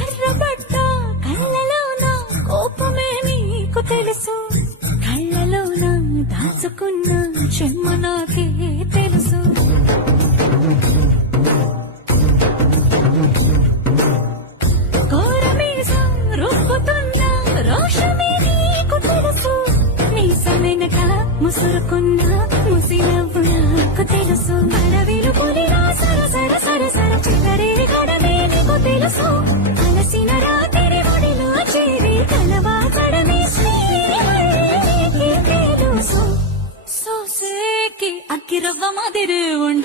ఎర్రబడ్డ కళ్ళలోన కోపమే నీకు తెలుసు, కళ్ళలోన దాచుకున్న చెమ్మ నాకే తెలుసు. కోరమీసం రుబ్బుతున్న రోషమే నీకు తెలుసు, మీసమెనక ముసురుకున్న ముసినవ్వు నాకు తెలుసు. అడవిలు పులిలా సరసర సరసర చిల్లరే గడమే నీకు తెలుసు, అలసిన రాత్రి ఒడిలో చేరి కలవాచడమే తెలుసు. సోసేకి అక్కిరవ్వ మాదిరి ఉండ